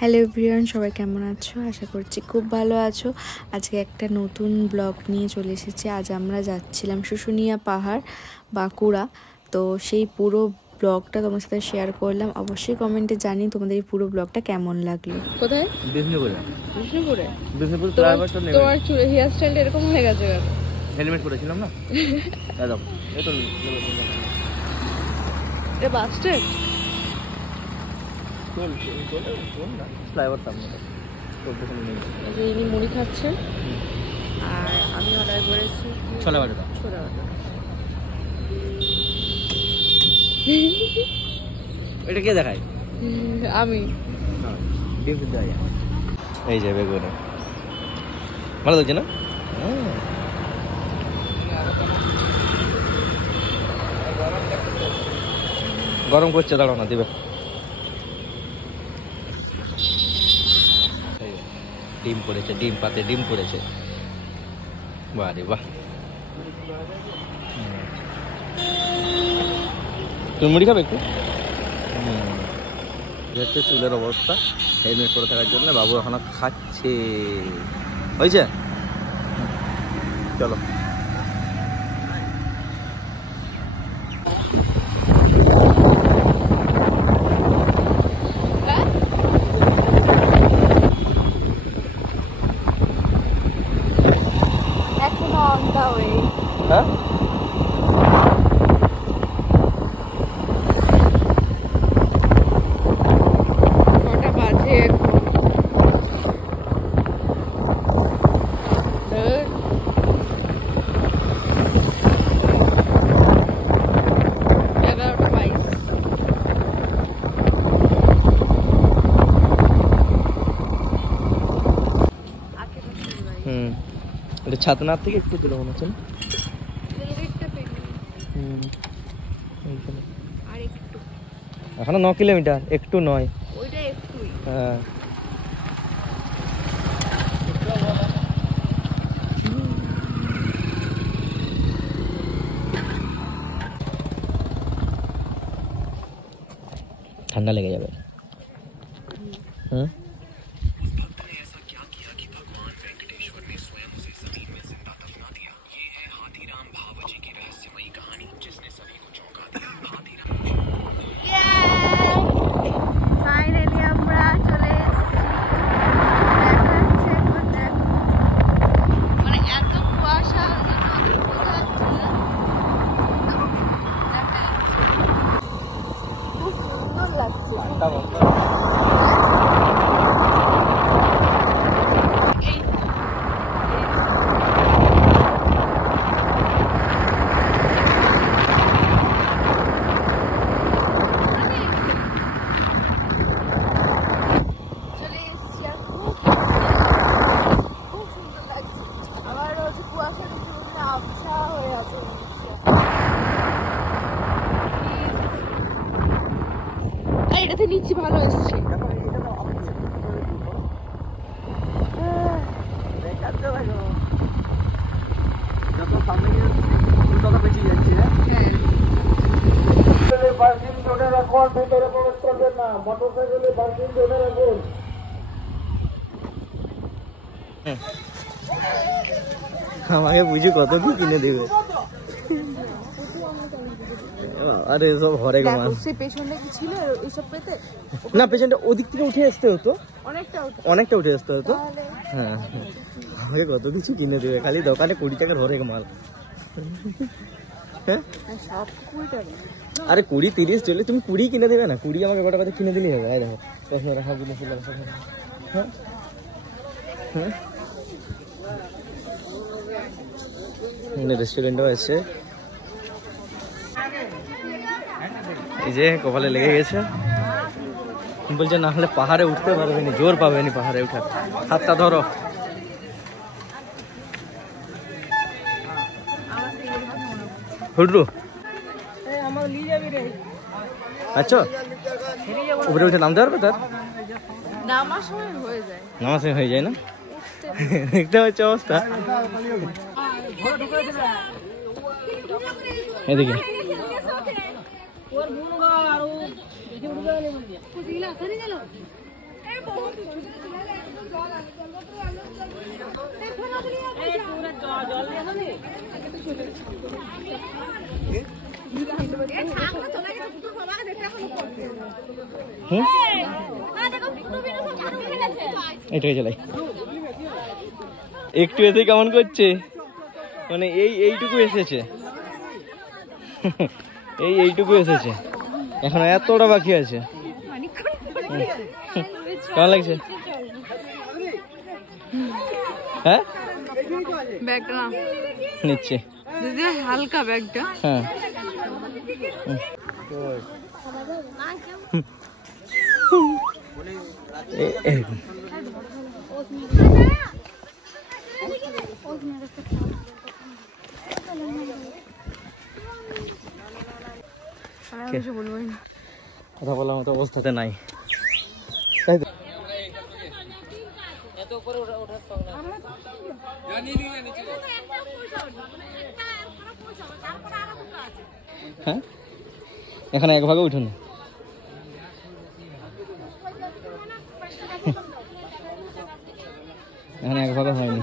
Hello everyone, সবাই কেমন আছো? আশা করছি খুব ভালো আছো। আজকে একটা নতুন ব্লগ নিয়ে চলে এসেছি। আজ আমরা যাচ্ছিলাম শুশুনিয়া পাহাড়, বাঁকুড়া। তো সেই পুরো ব্লগটা তোমার সাথে শেয়ার করলাম। অবশ্যই কমেন্টে জানি তোমাদের এই পুরো ব্লগটা কেমন লাগলো। কোথায়? বিষ্ণুপুরে। বিষ্ণুপুরে? বিষ্ণুপুর ফ্লাইওভারটা নেমে তোমার চুল হেয়ার স্টাইলটা এরকম হয়ে গেছে কেন? হেলমেট পরেছিলাম না। একদম এই তো এটা বাস স্ট্যান্ড? চল না ফ্লাইওভার সামনে যে ইনি মুড়ি খাচ্ছেন আর আমি অর্ডার করেছি ছোলা বাটা। ছোলা বাটা। এটা কে দেখায়? আমি ডিম সিদ্ধ হয়ে যায়। এই যে বেগুনে ভালো লাগছে না? গরম করছে, দাঁড়াও না দিবে। ডিম পড়েছে, ডিম পাতে ডিম পড়েছে। বাহ রে বাহ। তুমি মুড়ি খাবে একটু? হচ্ছে চুলের অবস্থা, হেলমেট পরে থাকার জন্য বাবু এখনো খাচ্ছে। হয়েছে? চলো। এখনো অন দা ওয়ে। হ্যাঁ, কটা বাজে এখন? এটা ছাতনার থেকে একটু দূরে মনে হচ্ছে না? এখনো 9 কিলোমিটার, একটু নয়। হ্যাঁ, ঠান্ডা লেগে যাবে। হুম, ফাইনালি আমরা চলে এসেছি। মানে এত কুয়াশা খুব সুন্দর লাগছে। চলে এসেছি আর খুব সুন্দর লাগছে। আবার হচ্ছে কুয়াশা দেখে আবছা হয়ে আছে। এটাতে নিচ্ছি, ভালো এসছে। যত সামনে গিয়ে তত বেশি যাচ্ছে। হ্যাঁ, পার্কিং জোনে রাখুন, ভিতরে প্রবেশ করবেন না। মোটরসাইকেলে পার্কিং জোনে রাখুন। আমাকে বুঝি কত কি কিনে দেবে। আরে সব হরেক মাল। সে পেছনে কি ছিল এইসব পেতে? না, পেছনটা ওদিক থেকে উঠে আসতে হতো, অনেকটা উঠে আসতে হতো। তাহলে হ্যাঁ, আমাকে কত কিছু কিনে দেবে, খালি দোকানে 20 টাকার হরেক মাল। হ্যাঁ, সব 20 টাকা। আরে 20, 30 চলে, তুমি 20 কিনে দেবে না? 20 আমাকে গোটা কথা কিনে দিলেই হবে। এই দেখো প্রশ্ন রাখা গুলো ছিল। হ্যাঁ হ্যাঁ, রেস্টুরেন্টও আছে। এই যে কপালে লেগে গেছে, বলছে না হলে পাহাড়ে উঠতে পারবে না, জোর পাবে না পাহাড়ে উঠার। হাতটা ধরো। হুডরু আচ্ছা, উপরে উঠে নামতে পারবে? তার নামার সময় হয়ে যায়। নামার সময় হয়ে যায় না? দেখতে পাচ্ছ অবস্থা। এদিকে এটাকে চালাই একটু এসে কেমন করছে মানে এইটুকু এসেছে এইটুকু এসেছে এখন এতটা বাকি আছে কেমন লাগছে হ্যাঁ ব্যাগটা না নিচ্ছে দিদি হালকা ব্যাগটা হ্যাঁ কথা বলার মতো অবস্থাতে নাই তাই তো হ্যাঁ এখানে এক ভাগে উঠুন এখানে এক ভাগে হয়নি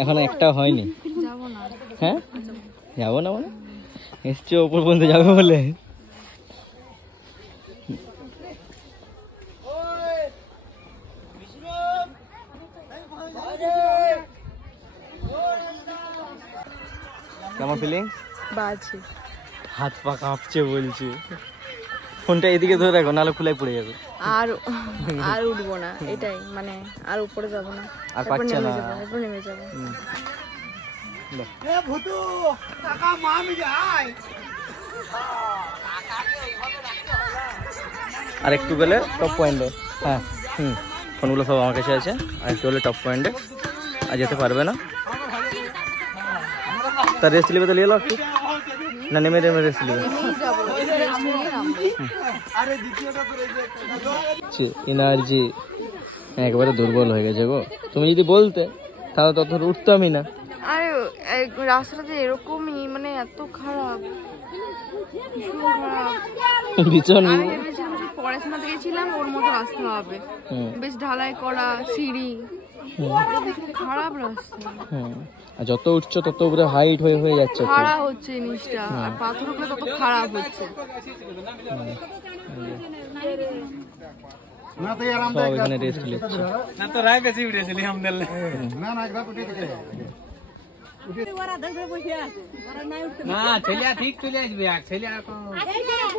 এখন একটা হয়নি হ্যাঁ যাবো না মানে এসছে ওপর পর্যন্ত যাবে বলে কেমন ফিলিংস বাজে হাত পা কাঁপছে বলছে ফোনটা এদিকে ধরে রাখো নাহলে খুলে পড়ে যাবে আর উঠবো না এটাই মানে আর উপরে যাবো না আর পাচ্ছে না এরপর নেমে যাবো আর একটু গেলে টপ পয়েন্টে হ্যাঁ ফোনগুলো সব আমার কাছে আছে আর একটু হলে টপ পয়েন্টে আর যেতে পারবে না তার রেস্ট নেবে তো নিয়ে একটু না নেমে রেস্ট নেবে এনার্জি একবারে দুর্বল হয়ে গেছে গো তুমি যদি বলতে তাহলে তত উঠতামই না আরে রাস্তাটা এরকমই মানে এত খারাপ ভীষণ পড়াশোনাতে গেছিলাম ওর মতো রাস্তা হবে বেশ ঢালাই করা সিঁড়ি খারাপ রাস্তা আর যত উঠছো তত উপরে হাইট হয়ে হয়ে যাচ্ছে খারাপ হচ্ছে জিনিসটা আর পাথর উপরে তত খারাপ হচ্ছে সব এখানে রেস্ট নিচ্ছে না তো রায় বেশি উঠেছিলি আমদাল্লা না ছেলিয়া ঠিক চলে আসবে আর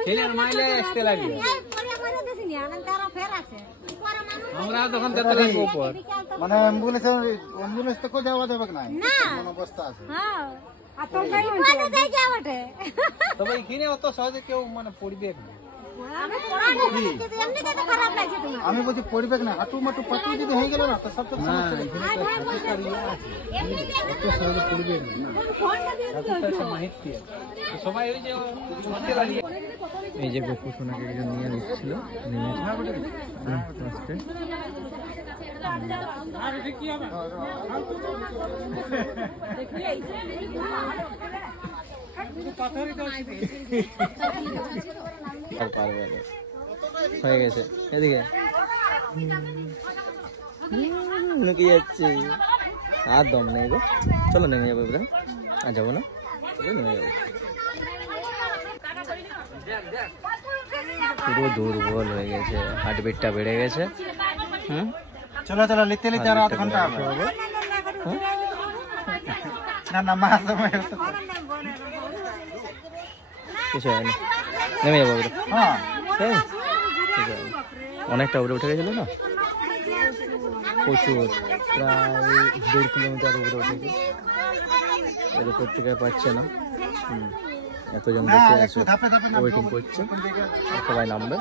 ছেলিয়ার মাইলে আসতে লাগবে আমরা তখন যেতে লাগবো উপর মানে অ্যাম্বুলেন্স তো কোথাও যাওয়া যাবে না কোন অবস্থা আছে তবে এখানে অত সহজে কেউ মানে পড়বে না আমি বলছি পড়বে না হাঁটু মাটু পাটু যদি হয়ে গেল না তো সব তো সবাই ওই যে এই যে গপু সোনাকে একজন নিয়ে নিচ্ছিল হয়ে গেছে এদিকে লুকে যাচ্ছে আর দম নেই গো চলো নেমে যাবো এবার আর যাবো না নেমে যাবো পুরো দুর্বল হয়ে গেছে হার্টবিটটা বেড়ে গেছে চলো চলো লিখতে লিখতে আর আধ ঘন্টা হবে না না মাস কিছু হয়নি নেমে যাবো এবার হ্যাঁ অনেকটা উপরে উঠে গেছিল না প্রচুর প্রায় 1.5 কিলোমিটার উপরে উঠেছে এর উপর থেকে পাচ্ছে না এতজন বসে আছে ওয়েটিং করছে সবাই নামবে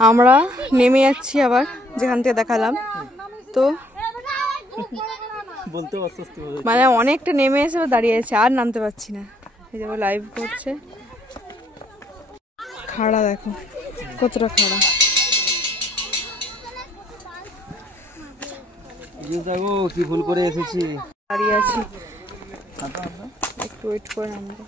আমরা নেমে যাচ্ছি আবার যেখান থেকে দেখালাম তো বলতে অস্বস্তি মানে অনেকটা নেমে এসে দাঁড়িয়ে আছে আর নামতে পারছি না এই যে লাইভ করছে খাড়া দেখো কতটা খাড়া দেখো কি ভুল করে এসেছি। দাঁড়িয়ে আছি, একটু ওয়েট করে নামবো।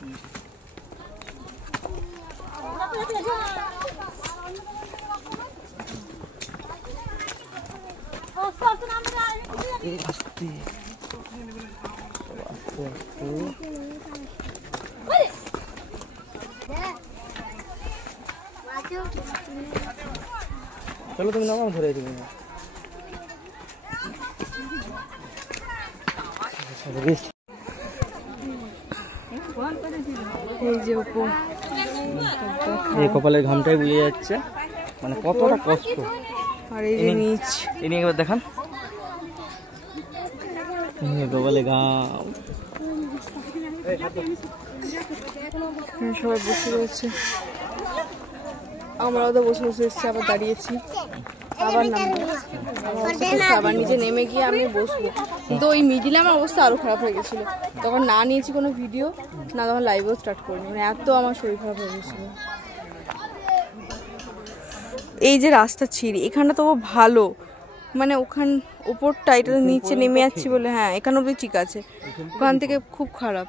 চলো তুমি নামাও, ধরে তুমি এই যে উপর এই কপালের ঘামটাই বুঝে যাচ্ছে মানে কতটা কষ্ট। আর এই যে নিচ, ইনি একবার দেখান কপালে ঘাম। সবাই বসে রয়েছে, আমরাও তো বসে বসে এসেছি, আবার দাঁড়িয়েছি, আবার নামবো, আবার নিচে নেমে গিয়ে আমি বসবো। কিন্তু ওই মিডিলে আমার অবস্থা আরো খারাপ হয়ে গেছিলো, তখন না নিয়েছি কোনো ভিডিও, না তখন লাইভও স্টার্ট করিনি, মানে এত আমার শরীর খারাপ হয়ে গেছিলো। এই যে রাস্তা ছিঁড়ি, এখানটা তবু ভালো, মানে ওখান ওপরটা এটা নিচে নেমে যাচ্ছি বলে, হ্যাঁ এখানে অব্দি ঠিক আছে, ওখান থেকে খুব খারাপ।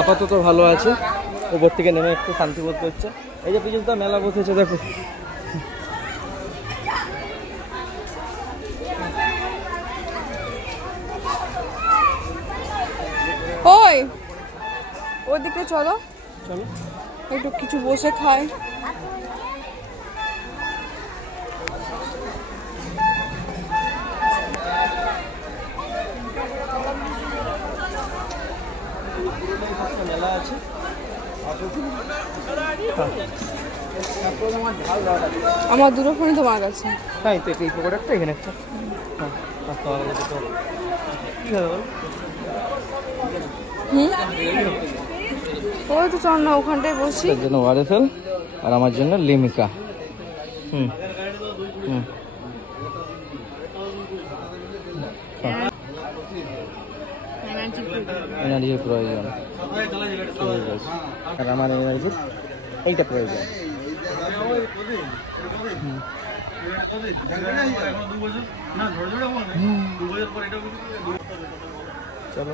আপাতত ভালো আছে, উপর থেকে নেমে একটু শান্তি বোধ করছে। এই যে পিছনে তো মেলা বসেছে দেখো। ওই ওদিকে চলো, চলো একটু কিছু বসে খাই। মেলা আছে, আমার দুটো ফোনই তোমার কাছে। হ্যাঁ তো এই প্রোডাক্টটা এখানে একটা কি হবে বল। ওই তো চল না ওখানটায় বসি। তার জন্য ওয়ারেসেল আর আমার জন্য লিমিকা। এনার্জির প্রয়োজন, আর আমার এনার্জির এইটা প্রয়োজন। চলো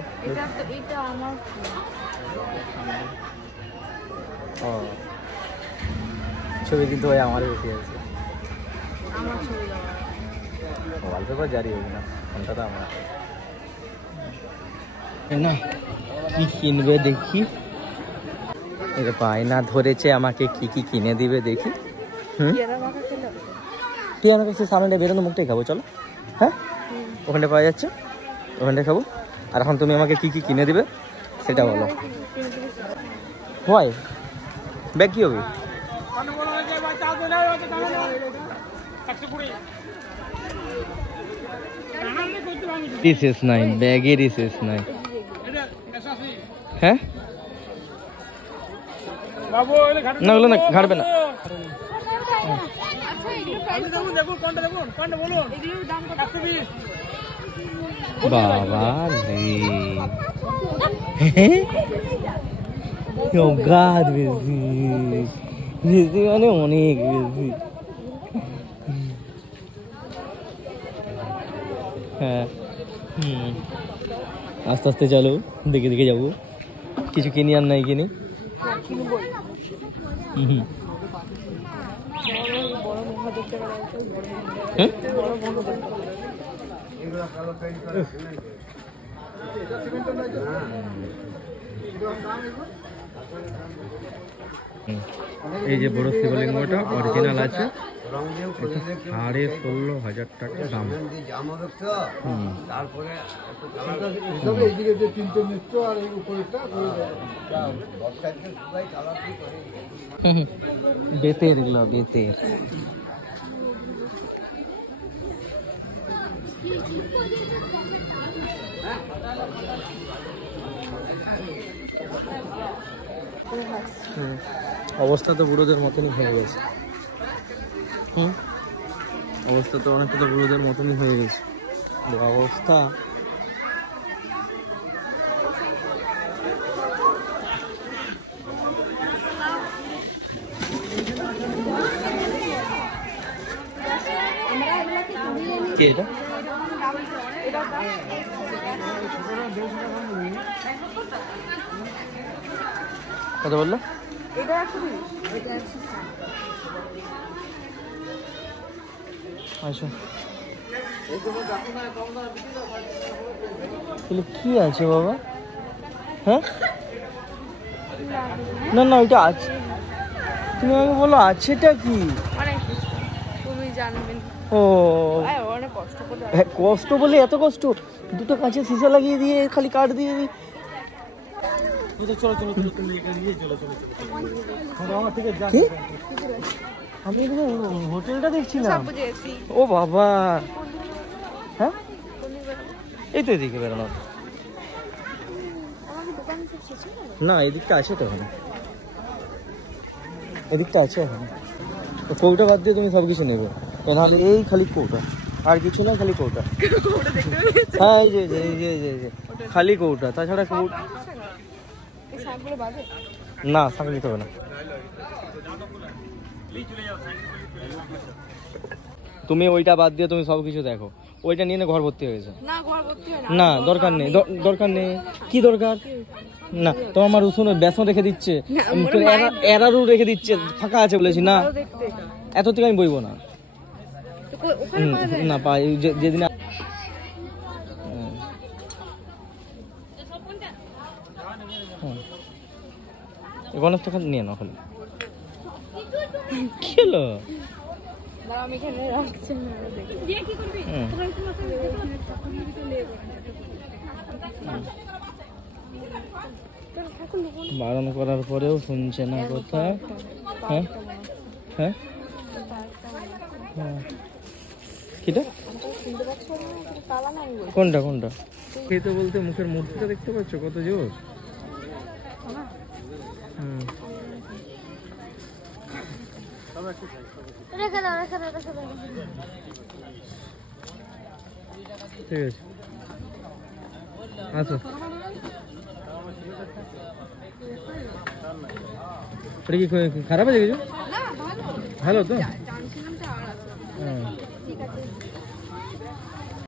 ও ছবি কিন্তু ওই আমারই বেশি আছে, ওয়ালপেপার জারি হবে না, ফোনটা তো আমার না। কি কিনবে দেখি, এটা বায়না ধরেছে আমাকে কি কি কিনে দিবে দেখি। পিয়ানো কাছে সামনে বেরোনো মুখটাই খাবো, চলো। হ্যাঁ ওখানটা পাওয়া যাচ্ছে, ওখানটায় খাবো। আর এখন তুমি আমাকে কি কি কিনে দিবে সেটা বলো। হয় ব্যাগ কি হবে? রিসেস নাই, ব্যাগে রিসেস নাই। হ্যাঁ না ওগুলো না, ঘাটবে না। বাবা রে অগাধ বেশি, বেশি মানে অনেক বেশি। হ্যাঁ আস্তে আস্তে চলো, দেখে দেখে যাবো, কিছু কিনি আর নাই কিনি। এই যে বড় শিবলিঙ্গটা অরিজিনাল আছে, 16,500 টাকা দাম। বেতের এগুলো, বেতের। অবস্থা তো বুড়োদের মতনই হয়ে গেছে। অবস্থা তো অনেকটা তো বুড়োদের মতনই হয়ে গেছে অবস্থা। কি এটা? কত বললো? আচ্ছা তাহলে কি আছে বাবা? হ্যাঁ না না ওইটা আছে, তুমি আমাকে বলো আছেটা কি? তুমি জানবেন। ও অনেক কষ্ট করে কষ্ট বলে এত কষ্ট, দুটো কাঁচের সিসা লাগিয়ে দিয়ে খালি কাঠ দিয়ে দিই। চলো চলো চলো তুমি নিয়ে চলো চলো কি? আমি হোটেলটা দেখছিলাম। ও বাবা, হ্যাঁ এই তো এদিকে বেরোনো না, এদিকটা আছে তো এখন, এদিকটা আছে এখন। কৌটা বাদ দিয়ে তুমি সব কিছু নেবে, নাহলে এই খালি কৌটা আর কিছু না, খালি কৌটা। হ্যাঁ এই যে খালি কৌটা, তাছাড়া না শাঁখ নিতে হবে না। তুমি ওইটা বাদ দিয়ে তুমি সব কিছু দেখো, ওইটা নিয়ে ঘর ভর্তি হয়েছে। না দরকার নেই, দরকার নেই, কি দরকার? না তো আমার রসুন বেসন রেখে দিচ্ছে, এরারু রেখে দিচ্ছে, ফাঁকা আছে বলেছি না, এত থেকে আমি বইবো না। না পাই যেদিন গণেশ তখন নিয়ে নাও খালি। কি হলো? বারণ করার পরেও শুনছে না কথা। হ্যাঁ হ্যাঁ কিটা? কোনটা কোনটা? খেতে বলতে মুখের মূর্তিটা দেখতে পাচ্ছ কত জোর। ঠিক আছে আচ্ছা, এটা কি খারাপ আছে কিছু? ভালো তো।